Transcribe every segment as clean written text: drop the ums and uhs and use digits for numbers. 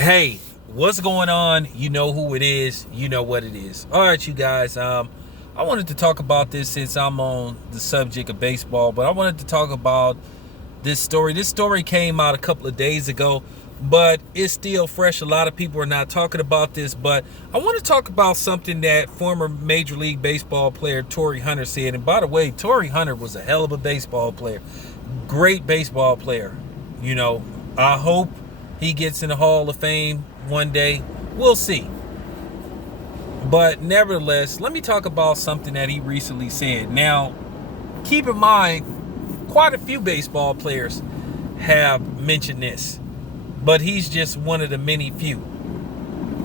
Hey, what's going on? You know who it is. You know what it is. All right, you guys. I wanted to talk about this since I'm on the subject of baseball, but I wanted to talk about this story. This story came out a couple of days ago, but it's still fresh. A lot of people are not talking about this, but I want to talk about something that former Major League Baseball player Torii Hunter said. And by the way, Torii Hunter was a hell of a baseball player. Great baseball player. I hope he gets in the Hall of Fame one day. We'll see. But nevertheless, let me talk about something that he recently said. Now, keep in mind, quite a few baseball players have mentioned this, but he's just one of the many few.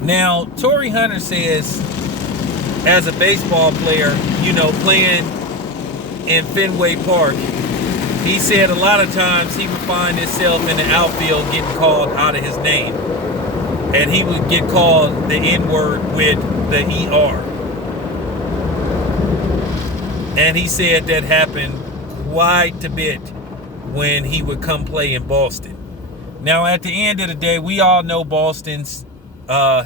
Now, Torii Hunter says, as a baseball player, playing in Fenway Park, he said a lot of times he would find himself in the outfield getting called out of his name. And he would get called the N-word with the ER. And he said that happened quite a bit when he would come play in Boston. Now, at the end of the day, we all know Boston's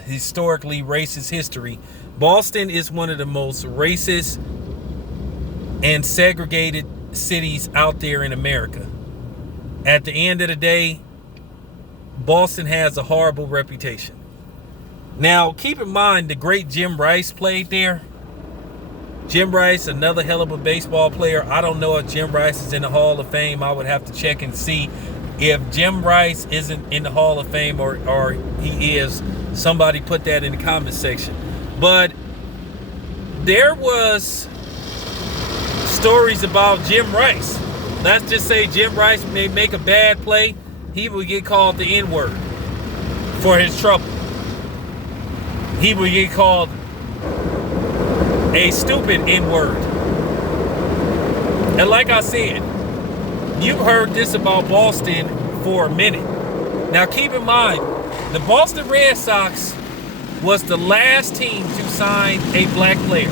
historically racist history. Boston is one of the most racist and segregated cities out there in America. At the end of the day, Boston has a horrible reputation. Now, keep in mind the great Jim Rice played there. Jim Rice, another hell of a baseball player. I don't know if Jim Rice is in the Hall of Fame. I would have to check and see if Jim Rice isn't in the Hall of Fame or he is. Somebody put that in the comment section. But there was stories about Jim Rice. Let's just say Jim Rice may make a bad play, he would get called the N-word for his trouble. He would get called a stupid N-word. And like I said, you've heard this about Boston for a minute. Now keep in mind, the Boston Red Sox was the last team to sign a black player.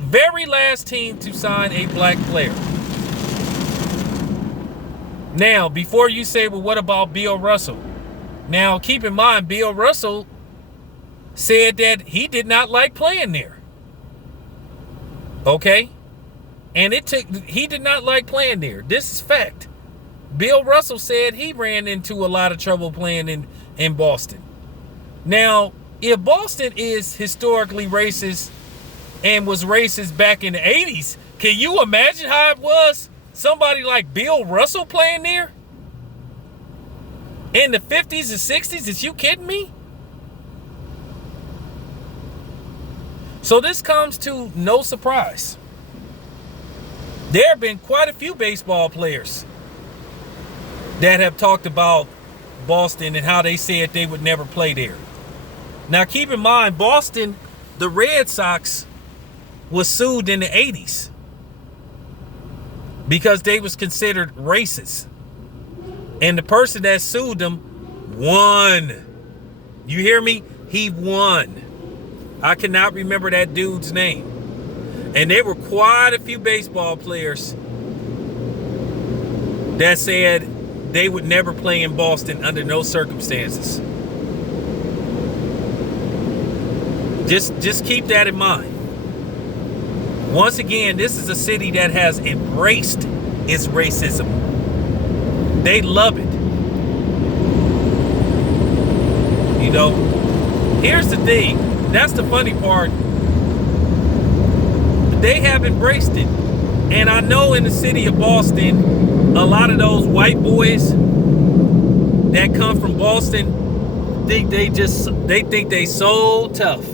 Very last team to sign a black player. Now, before you say, well, what about Bill Russell? Now, keep in mind, Bill Russell said that he did not like playing there. Okay? And he did not like playing there. This is fact. Bill Russell said he ran into a lot of trouble playing in Boston. Now, if Boston is historically racist and was racist back in the 80s, can you imagine how it was? Somebody like Bill Russell playing there? In the 50s and 60s? Is you kidding me? So this comes to no surprise. There have been quite a few baseball players that have talked about Boston and how they said they would never play there. Now keep in mind, Boston, the Red Sox, was sued in the 80s because they was considered racist. And the person that sued them won. You hear me? He won. I cannot remember that dude's name. And there were quite a few baseball players that said they would never play in Boston under no circumstances. Just keep that in mind. Once again, this is a city that has embraced its racism. They love it. Here's the thing. That's the funny part. They have embraced it. And I know in the city of Boston, a lot of those white boys that come from Boston think they so tough.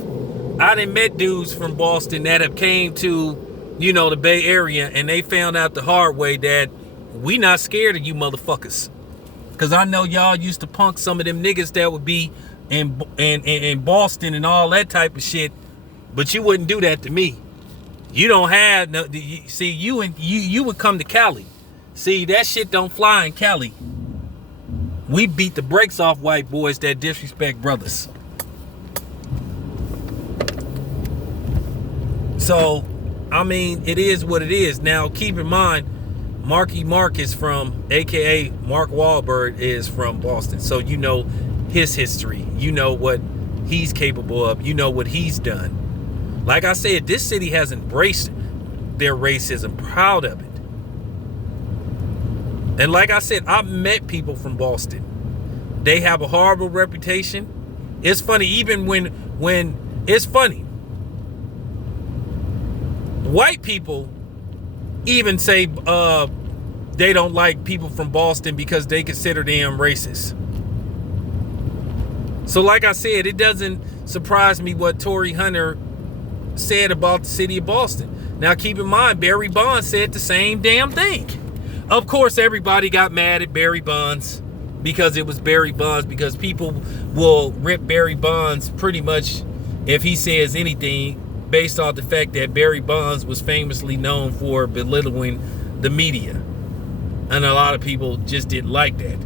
I done met dudes from Boston that have came to, the Bay Area, and they found out the hard way that we not scared of you motherfuckers. Because I know y'all used to punk some of them niggas that would be in Boston and all that type of shit, but you wouldn't do that to me. You don't have no. See, you would come to Cali. See, that shit don't fly in Cali. We beat the brakes off white boys that disrespect brothers. So, I mean, it is what it is. Now, keep in mind, Marky Mark is from, aka Mark Wahlberg, is from Boston. So you know his history. You know what he's capable of. You know what he's done. Like I said, this city has embraced their racism, proud of it. And like I said, I've met people from Boston. They have a horrible reputation. It's funny, even when it's funny. White people even say they don't like people from Boston because they consider them racist. So like I said, it doesn't surprise me what Torii Hunter said about the city of Boston. Now keep in mind, Barry Bonds said the same damn thing. Of course, everybody got mad at Barry Bonds because it was Barry Bonds, because people will rip Barry Bonds pretty much if he says anything based off the fact that Barry Bonds was famously known for belittling the media. And a lot of people just didn't like that.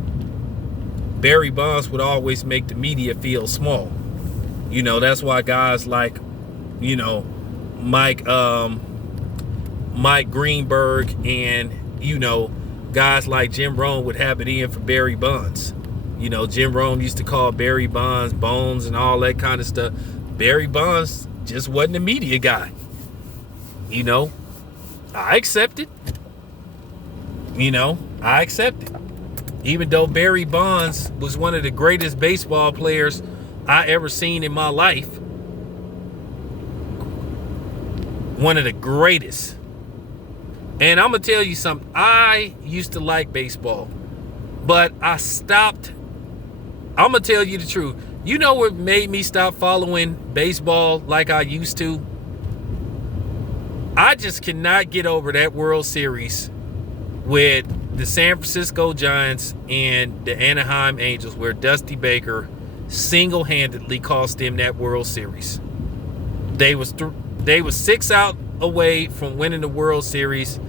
Barry Bonds would always make the media feel small. You know, that's why guys like, you know, Mike Greenberg and, you know, guys like Jim Rome would have it in for Barry Bonds. You know, Jim Rome used to call Barry Bonds Bones and all that kind of stuff. Barry Bonds just wasn't a media guy. You know, I accept it. You know, I accept it. Even though Barry Bonds was one of the greatest baseball players I ever seen in my life. One of the greatest. And I'm going to tell you something. I used to like baseball, but I stopped. I'm going to tell you the truth. You know what made me stop following baseball like I used to? I just cannot get over that World Series with the San Francisco Giants and the Anaheim Angels, where Dusty Baker single-handedly cost them that World Series. They was 6 out away from winning the World Series.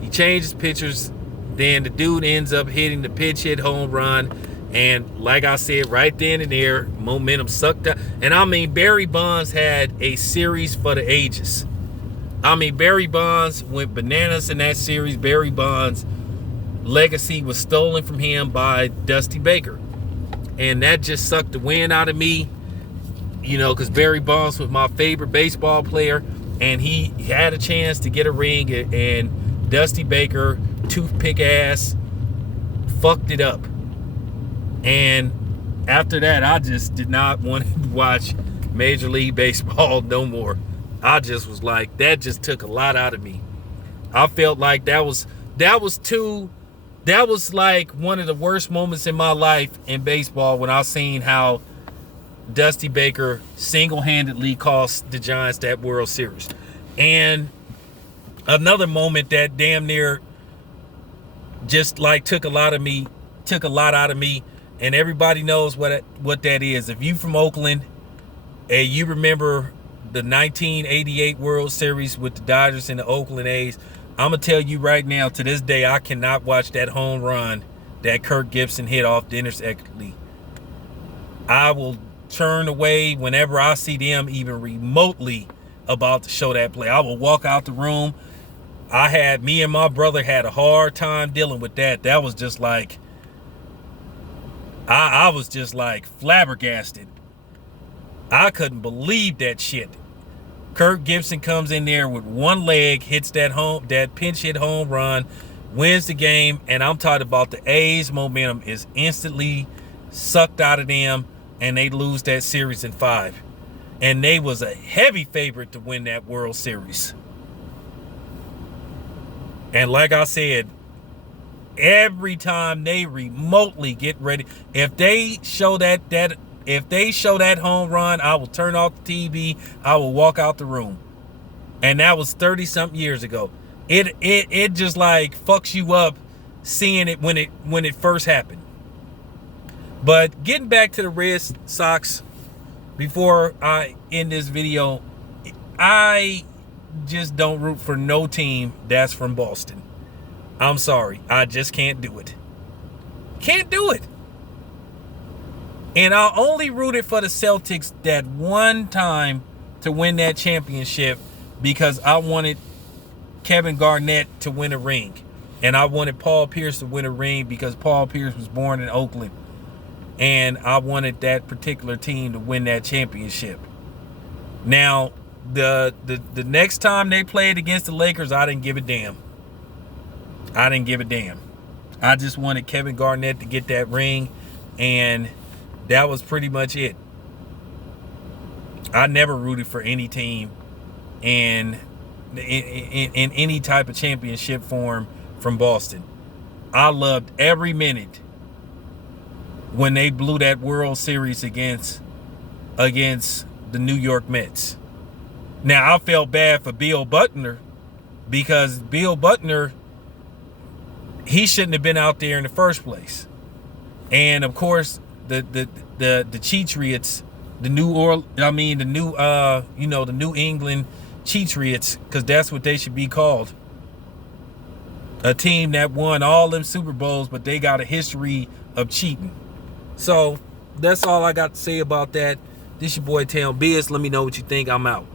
He changed his pitchers. Then the dude ends up hitting the pitch hit home run. And like I said, right then and there, momentum sucked up. And I mean, Barry Bonds had a series for the ages. I mean, Barry Bonds went bananas in that series. Barry Bonds' legacy was stolen from him by Dusty Baker. And that just sucked the wind out of me. You know, because Barry Bonds was my favorite baseball player. And he had a chance to get a ring. And Dusty Baker, toothpick ass, fucked it up. And after that, I just did not want to watch Major League Baseball no more. I just was like, that just took a lot out of me. I felt like that was like one of the worst moments in my life in baseball, when I seen how Dusty Baker single-handedly cost the Giants that World Series. And another moment that damn near just like took a lot out of me, and everybody knows what that is. If you from Oakland and you remember the 1988 World Series with the Dodgers and the Oakland A's, I'm going to tell you right now, to this day, I cannot watch that home run that Kirk Gibson hit off Dennis Eckersley. I will turn away whenever I see them even remotely about to show that play. I will walk out the room. Me and my brother had a hard time dealing with that. That was just like, I was just like flabbergasted. I couldn't believe that shit. Kirk Gibson comes in there with one leg, hits that pinch hit home run, wins the game, and I'm talking about the A's momentum is instantly sucked out of them, and they lose that series in 5. And they was a heavy favorite to win that World Series. And like I said, every time they remotely get ready, if they show that home run, I will turn off the TV. I will walk out the room. And that was 30-something years ago. It just like fucks you up seeing it when it first happened. But getting back to the Red Sox, before I end this video, I just don't root for no team that's from Boston. I'm sorry. I just can't do it. Can't do it. And I only rooted for the Celtics that one time to win that championship because I wanted Kevin Garnett to win a ring. And I wanted Paul Pierce to win a ring because Paul Pierce was born in Oakland. And I wanted that particular team to win that championship. Now, the next time they played against the Lakers, I didn't give a damn. I didn't give a damn. I just wanted Kevin Garnett to get that ring, and that was pretty much it. I never rooted for any team in any type of championship form from Boston. I loved every minute when they blew that World Series against the New York Mets. Now, I felt bad for Bill Butler because Bill Butler, he shouldn't have been out there in the first place. And of course, the Cheatriots, the New England Cheatriots, because that's what they should be called. A team that won all them Super Bowls, but they got a history of cheating. So that's all I got to say about that. This your boy Town Biz. Let me know what you think. I'm out.